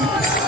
या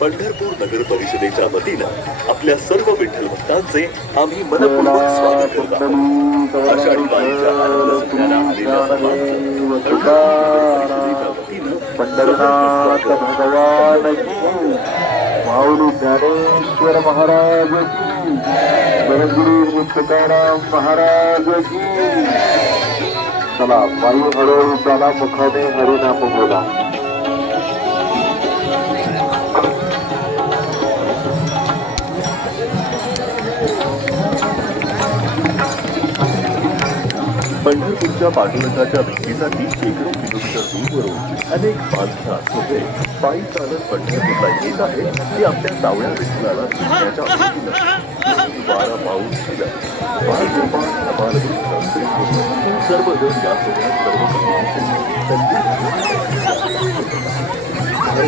पंढरपूर नगर परिषदेच्या वतीनं आपल्या सर्व विठ्ठल भक्तांचे आम्ही मनपूर्वक स्वागत करत. आहोत आषाढी बाईच्या आनंद आलेल्या सर्वांचं. वतीनं पंढरनाथ भगवान की. माऊली ज्ञानेश्वर महाराज की जगद्गुरु तुकाराम महाराज की. चला वायू हळूहळू त्याला मुखाने हरिनाम बोला. पंढरपूरच्या पाठीवंताच्या भेटीसाठी शेकडो किलोमीटर दूरवरून अनेक पालख्या सोपे पायी चालत पंढरपूरला येत आहेत ते आपल्या सावळ्या विठ्ठलाला भेटण्याच्या आनंदीनं. पाऊस सर्वजण या सोहळ्यात सर्व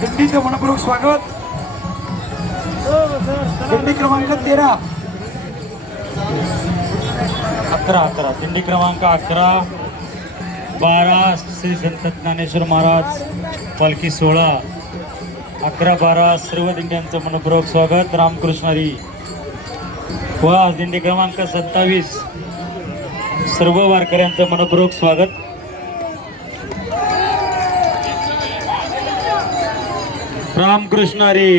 दिंडीचं मनपूर्वक स्वागत. दिंडी क्रमांक तेरा. अकरा अकरा. दिंडी क्रमांक अकरा. बारा श्री संत ज्ञानेश्वर महाराज पालखी सोळा अकरा बारा सर्व दिंड्यांचं मनपूर्वक स्वागत. रामकृष्णारी. व दिंडी क्रमांक सत्तावीस. सर्व वारकऱ्यांचं मनपूर्वक स्वागत. रामकृष्ण हरी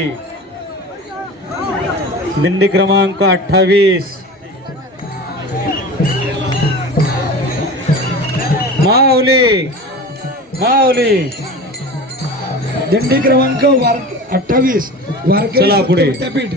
दिंडी क्रमांक अठ्ठावीस. माऊली माऊली. दिंडी क्रमांक वार अठ्ठावीस. चला पुढे. विद्यापीठ